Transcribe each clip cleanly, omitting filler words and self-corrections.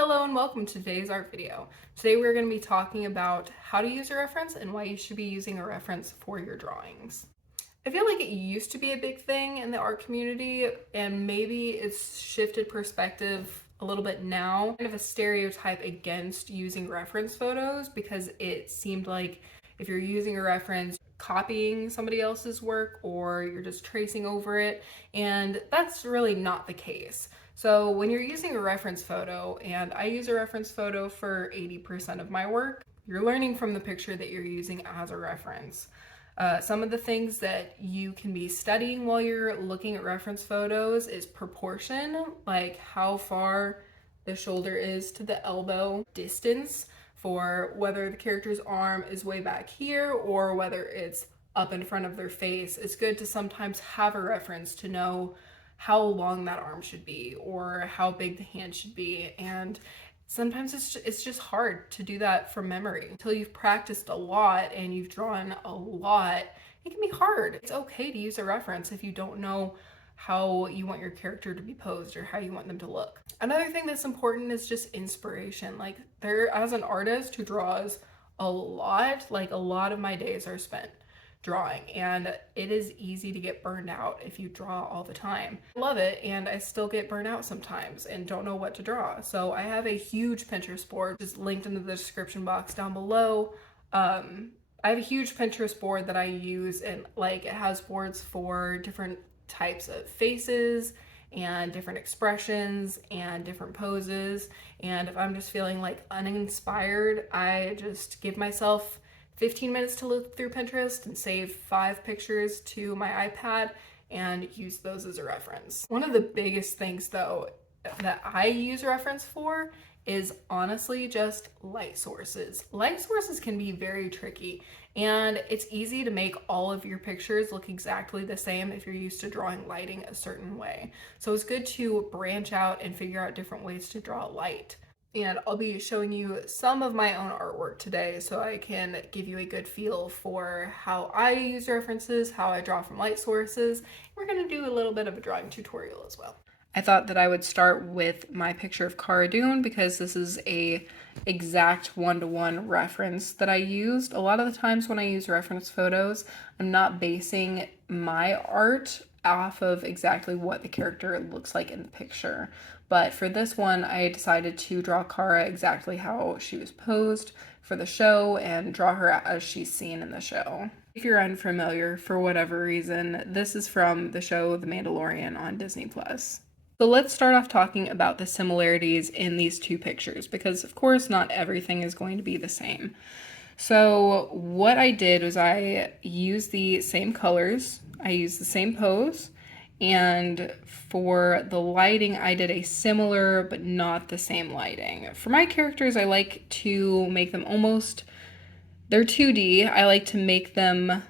Hello and welcome to today's art video. Today we're going to be talking about how to use a reference and why you should be using a reference for your drawings. I feel like it used to be a big thing in the art community and maybe it's shifted perspective a little bit now. Kind of a stereotype against using reference photos because it seemed like if you're using a reference, copying somebody else's work or you're just tracing over it, and that's really not the case. So when you're using a reference photo, and I use a reference photo for 80% of my work, you're learning from the picture that you're using as a reference. Some of the things that you can be studying while you're looking at reference photos is proportion, like how far the shoulder is to the elbow, distance for whether the character's arm is way back here or whether it's up in front of their face. It's good to sometimes have a reference to know how long that arm should be or how big the hand should be. And sometimes it's just hard to do that from memory. Until you've practiced a lot and you've drawn a lot, it can be hard. It's okay to use a reference if you don't know how you want your character to be posed or how you want them to look. Another thing that's important is just inspiration. Like as an artist who draws a lot, like a lot of my days are spent drawing, and it is easy to get burned out if you draw all the time. I love it, and I still get burned out sometimes and don't know what to draw. So I have a huge Pinterest board, just linked in the description box down below. I have a huge Pinterest board that I use, and like it has boards for different types of faces and different expressions and different poses. And if I'm just feeling like uninspired, I just give myself 15 minutes to look through Pinterest and save 5 pictures to my iPad and use those as a reference. One of the biggest things though that I use a reference for is honestly just light sources. Light sources can be very tricky, and it's easy to make all of your pictures look exactly the same if you're used to drawing lighting a certain way. So it's good to branch out and figure out different ways to draw light. And I'll be showing you some of my own artwork today so I can give you a good feel for how I use references, how I draw from light sources. We're going to do a little bit of a drawing tutorial as well. I thought that I would start with my picture of Cara Dune because this is a exact one-to-one reference that I used. A lot of the times when I use reference photos, I'm not basing my art off of exactly what the character looks like in the picture. But for this one, I decided to draw Cara exactly how she was posed for the show and draw her as she's seen in the show. If you're unfamiliar for whatever reason, this is from the show The Mandalorian on Disney+. So let's start off talking about the similarities in these two pictures because of course not everything is going to be the same. So what I did was I used the same colors, I used the same pose, and for the lighting I did a similar but not the same lighting. For my characters I like to make them they're 2D, I like to make them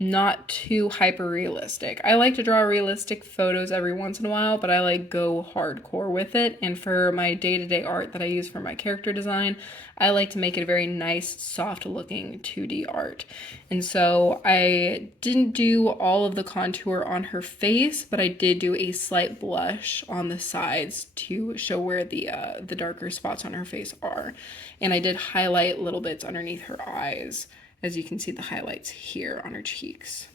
not too hyper realistic. I like to draw realistic photos every once in a while, but I like go hardcore with it. And for my day-to-day art that I use for my character design, I like to make it a very nice, soft looking 2D art. And so I didn't do all of the contour on her face, but I did do a slight blush on the sides to show where the darker spots on her face are. And I did highlight little bits underneath her eyes, as you can see the highlights here on her cheeks.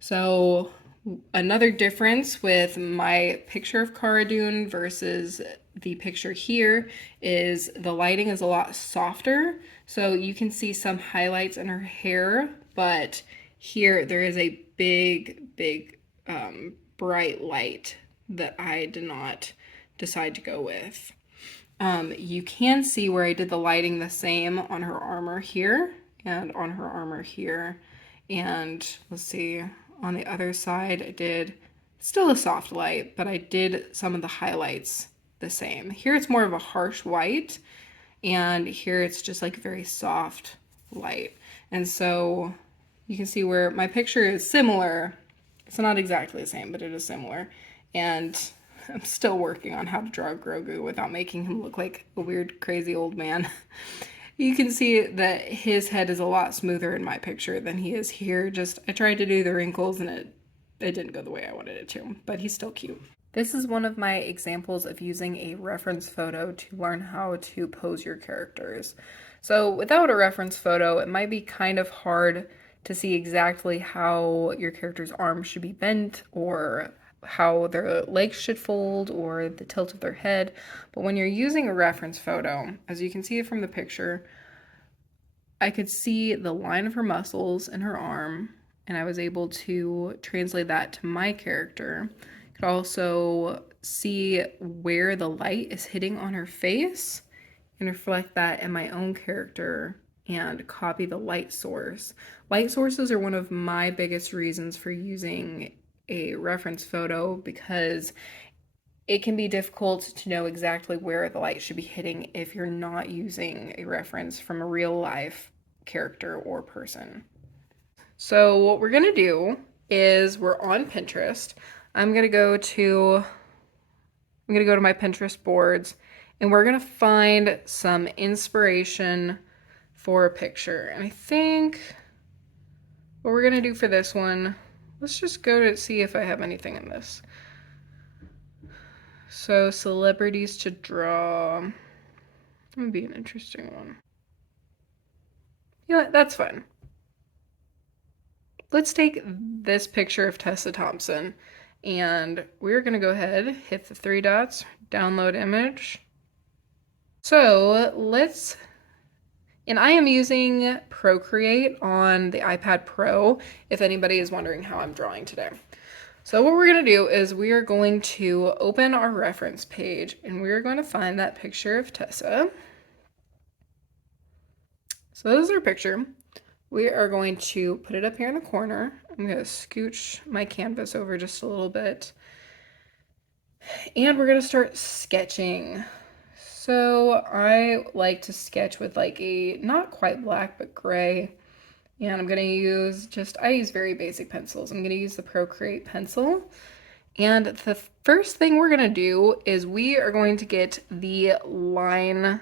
So another difference with my picture of Cara Dune versus the picture here is the lighting is a lot softer. So you can see some highlights in her hair, but here there is a big, bright light that I did not decide to go with. You can see where I did the lighting the same on her armor here and on her armor here. And let's see, on the other side, I did still a soft light, but I did some of the highlights the same. Here it's more of a harsh white, and here it's just like very soft light. And so you can see where my picture is similar. It's not exactly the same, but it is similar. And I'm still working on how to draw Grogu without making him look like a weird, crazy old man. You can see that his head is a lot smoother in my picture than he is here. Just, I tried to do the wrinkles and it didn't go the way I wanted it to, but he's still cute. This is one of my examples of using a reference photo to learn how to pose your characters. So without a reference photo, it might be kind of hard to see exactly how your character's arms should be bent or how their legs should fold or the tilt of their head. But when you're using a reference photo, as you can see from the picture, I could see the line of her muscles in her arm, and I was able to translate that to my character. I could also see where the light is hitting on her face and reflect that in my own character and copy the light source. Light sources are one of my biggest reasons for using a reference photo because it can be difficult to know exactly where the light should be hitting if you're not using a reference from a real life character or person. So what we're gonna do is we're on Pinterest. I'm gonna go to my Pinterest boards and we're gonna find some inspiration for a picture. And I think what we're gonna do for this one, let's just go to see if I have anything in this. So celebrities to draw. That would be an interesting one. Yeah, that's fun. Let's take this picture of Tessa Thompson and we're gonna go ahead, hit the three dots, download image. So and I am using Procreate on the iPad Pro, if anybody is wondering how I'm drawing today. So what we're gonna do is we are going to open our reference page and we're going to find that picture of Tessa. So this is our picture. We are going to put it up here in the corner. I'm going to scooch my canvas over just a little bit. And we're going to start sketching. So I like to sketch with like a not quite black but gray. And I'm going to use I use very basic pencils. I'm going to use the Procreate pencil. And the first thing we're going to do is we are going to get the line,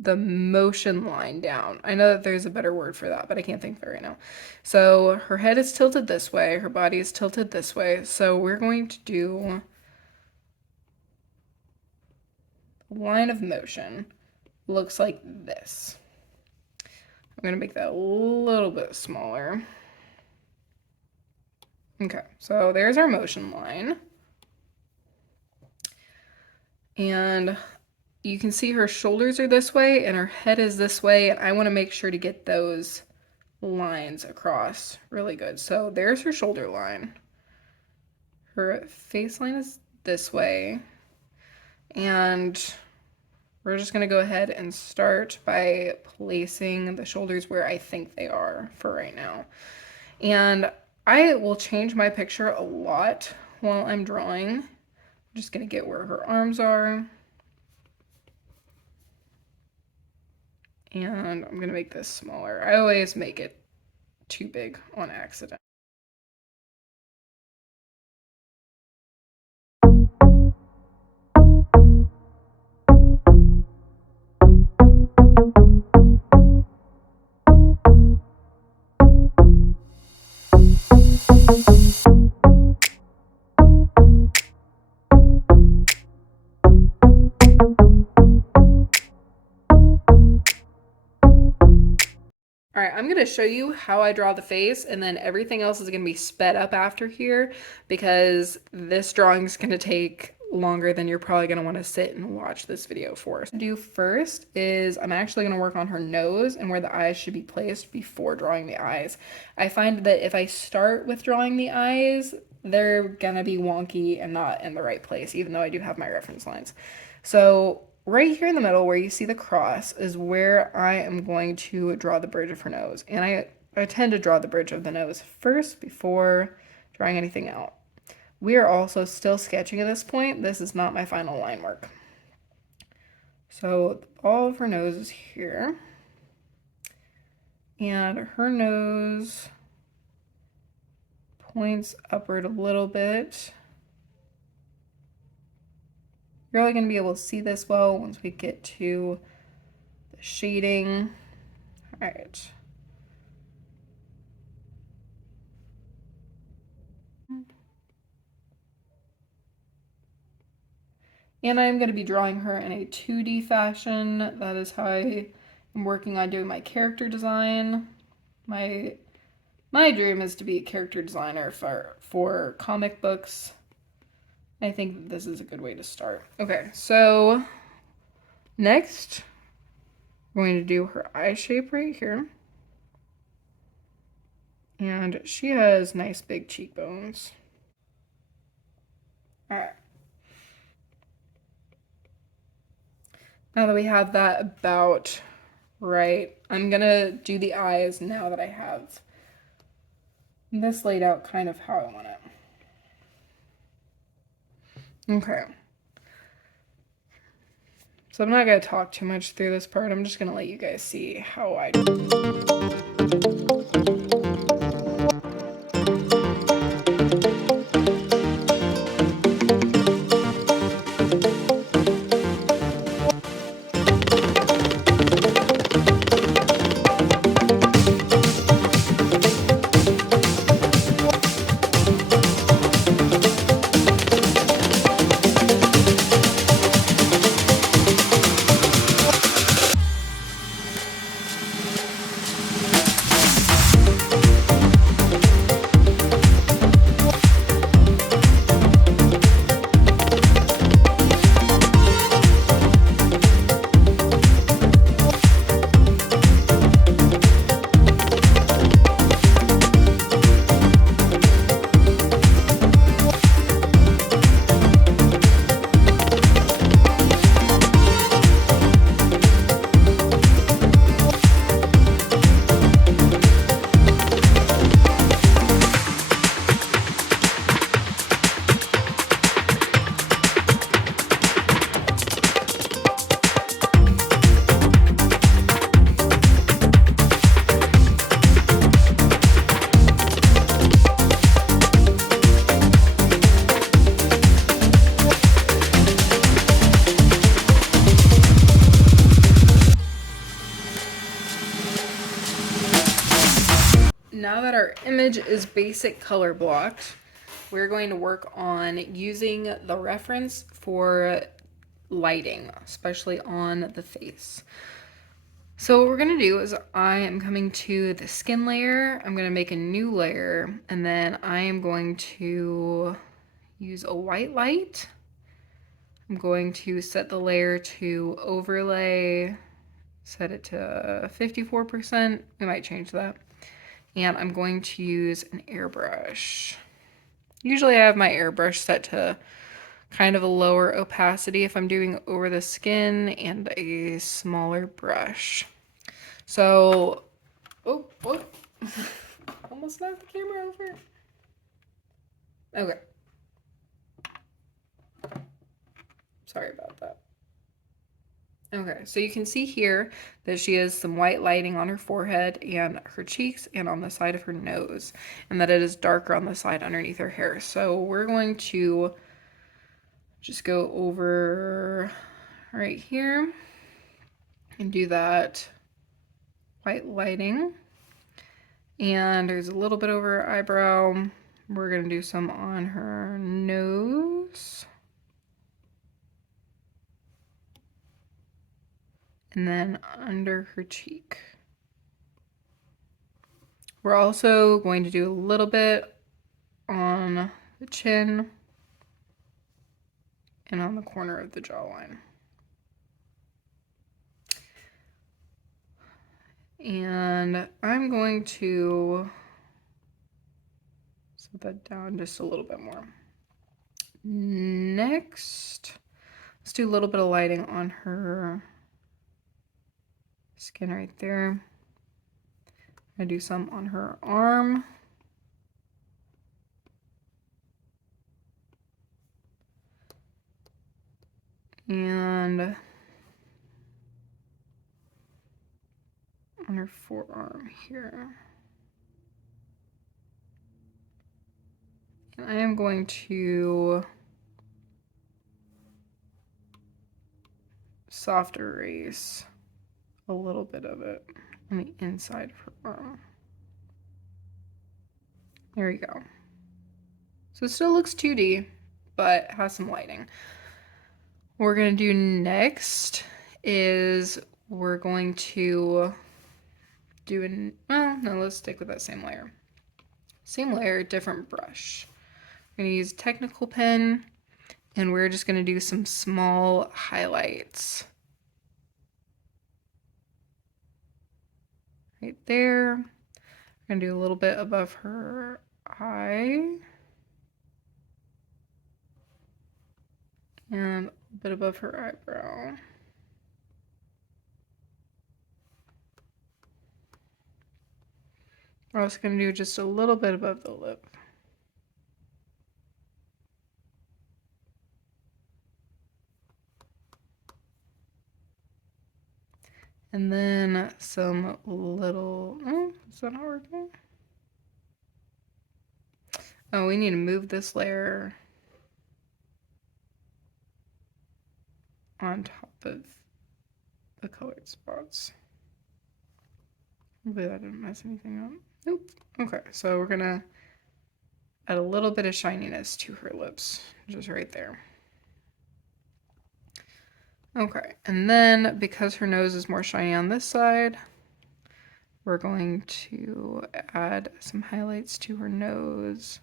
the motion line down. I know that there's a better word for that, but I can't think of it right now. So her head is tilted this way, her body is tilted this way. So we're going to do a line of motion. Looks like this. I'm gonna make that a little bit smaller. Okay, so there's our motion line. And you can see her shoulders are this way and her head is this way, and I want to make sure to get those lines across really good. So there's her shoulder line. Her face line is this way. And we're just going to go ahead and start by placing the shoulders where I think they are for right now. And I will change my picture a lot while I'm drawing. I'm just going to get where her arms are. And I'm going to make this smaller. I always make it too big on accident. All right, I'm going to show you how I draw the face, and then everything else is going to be sped up after here because this drawing is going to take longer than you're probably going to want to sit and watch this video for. What I do first is I'm actually going to work on her nose and where the eyes should be placed before drawing the eyes. I find that if I start with drawing the eyes, they're going to be wonky and not in the right place, even though I do have my reference lines. So right here in the middle where you see the cross is where I am going to draw the bridge of her nose. And I tend to draw the bridge of the nose first before drawing anything out. We are also still sketching at this point. This is not my final line work. So all of her nose is here. And her nose points upward a little bit. You're only going to be able to see this well once we get to the shading. All right. And I'm going to be drawing her in a 2D fashion. That is how I am working on doing my character design. My dream is to be a character designer for comic books. I think this is a good way to start. Okay, so next, we're going to do her eye shape right here. And she has nice big cheekbones. Alright. Now that we have that about right, I'm gonna do the eyes now that I have this laid out kind of how I want it. Okay. So I'm not gonna talk too much through this part. I'm just gonna let you guys see how I do. Now that our image is basic color blocked, we're going to work on using the reference for lighting, especially on the face. So what we're going to do is I am coming to the skin layer, I'm going to make a new layer, and then I am going to use a white light. I'm going to set the layer to overlay, set it to 54%, we might change that. And I'm going to use an airbrush. Usually I have my airbrush set to kind of a lower opacity if I'm doing over the skin, and a smaller brush. So, oh, almost knocked the camera over. Okay. Sorry about that. Okay, so you can see here that she has some white lighting on her forehead and her cheeks and on the side of her nose, and that it is darker on the side underneath her hair. So we're going to just go over right here and do that white lighting. And there's a little bit over her eyebrow. We're going to do some on her nose. And then under her cheek. We're also going to do a little bit on the chin and on the corner of the jawline. And I'm going to set that down just a little bit more. Next, let's do a little bit of lighting on her skin right there. I do some on her arm. And on her forearm here. And I am going to soft erase a little bit of it on the inside of her arm. There we go. So it still looks 2D, but has some lighting. What we're going to do next is we're going to do well, no, let's stick with that same layer. Same layer, different brush. I'm going to use Technical Pen, and we're just going to do some small highlights. Right there. I'm going to do a little bit above her eye. And a bit above her eyebrow. We're also going to do just a little bit above the lip. And then some little, oh, is that not working? Oh, we need to move this layer on top of the colored spots. Hopefully that didn't mess anything up. Nope. Okay, so we're gonna add a little bit of shininess to her lips, just right there. Okay, and then because her nose is more shiny on this side, we're going to add some highlights to her nose.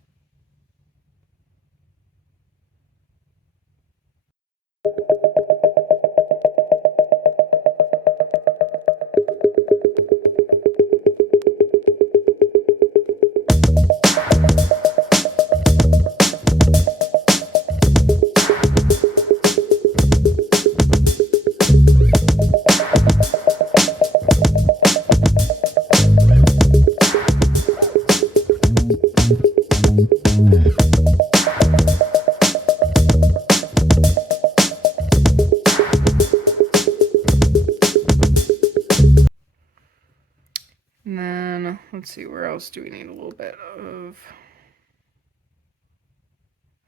And then let's see, where else do we need a little bit of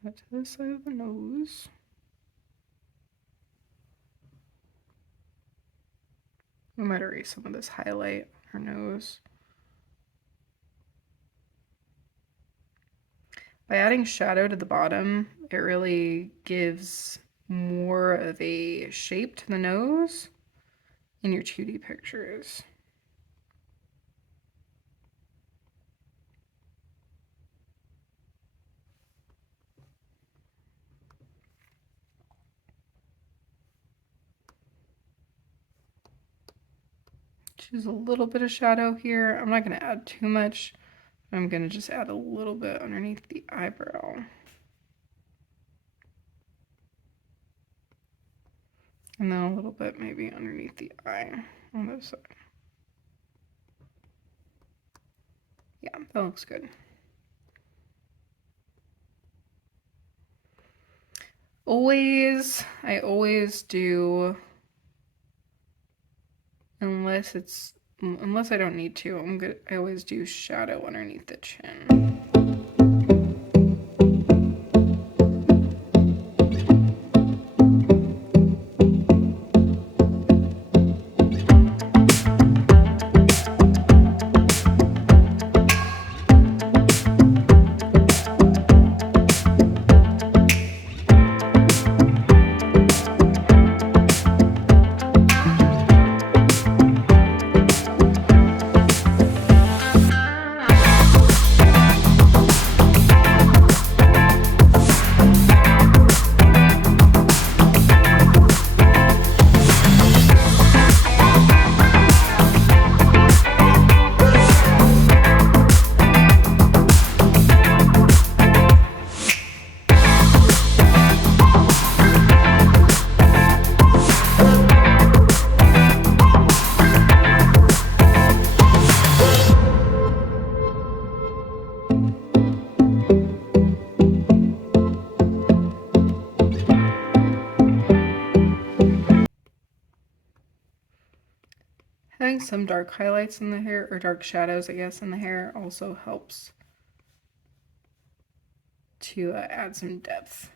that to this side of the nose? We might erase some of this highlight on her nose. By adding shadow to the bottom, it really gives more of a shape to the nose in your 2D pictures. Choose a little bit of shadow here. I'm not going to add too much. I'm going to just add a little bit underneath the eyebrow. And then a little bit maybe underneath the eye on this side. Yeah, that looks good. I always do, unless I don't need to, I always do shadow underneath the chin. Having some dark highlights in the hair, or dark shadows, I guess, in the hair also helps to add some depth.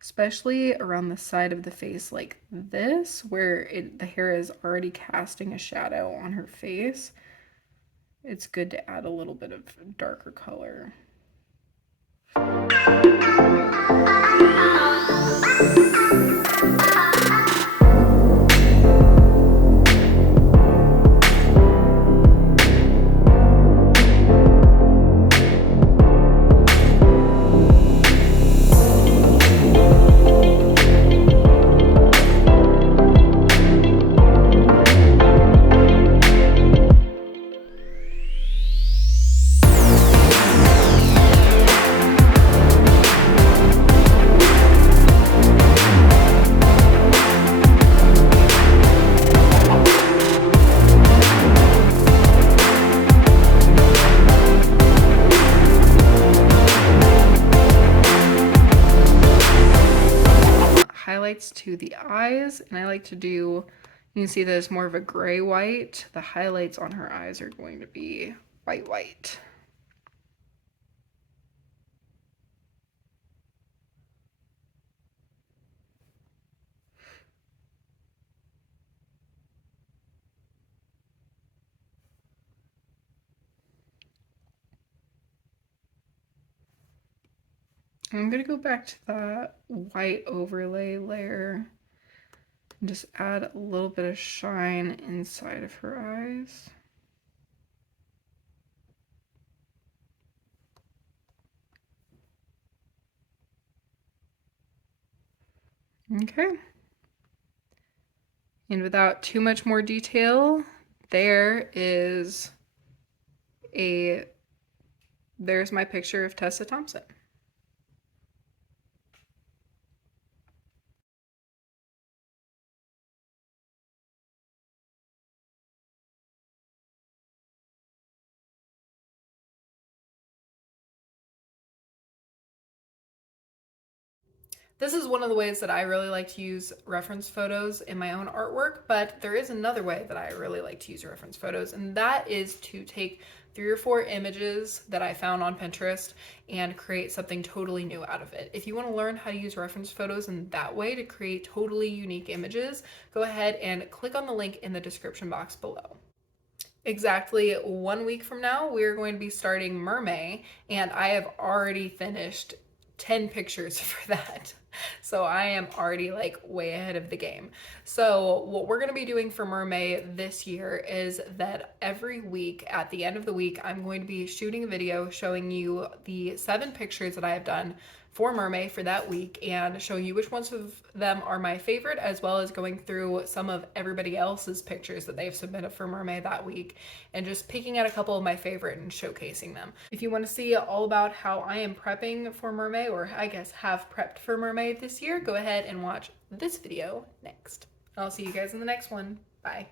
Especially around the side of the face like this, where the hair is already casting a shadow on her face. it's good to add a little bit of darker color. Highlights to the eyes, and I like to do, you can see that it's more of a gray white. The highlights on her eyes are going to be white. I'm gonna go back to that white overlay layer and just add a little bit of shine inside of her eyes. Okay. And without too much more detail, there's my picture of Tessa Thompson. This is one of the ways that I really like to use reference photos in my own artwork, but there is another way that I really like to use reference photos, and that is to take 3 or 4 images that I found on Pinterest and create something totally new out of it. If you want to learn how to use reference photos in that way to create totally unique images, go ahead and click on the link in the description box below. Exactly 1 week from now, we're going to be starting Mermay, and I have already finished 10 pictures for that. So I am already like way ahead of the game. So what we're going to be doing for Mermay this year is that every week at the end of the week, I'm going to be shooting a video showing you the 7 pictures that I have done for Mermay for that week and showing you which ones of them are my favorite, as well as going through some of everybody else's pictures that they've submitted for Mermay that week and just picking out a couple of my favorite and showcasing them. If you want to see all about how I am prepping for Mermay, or I guess have prepped for Mermay this year, go ahead and watch this video next. I'll see you guys in the next one. Bye.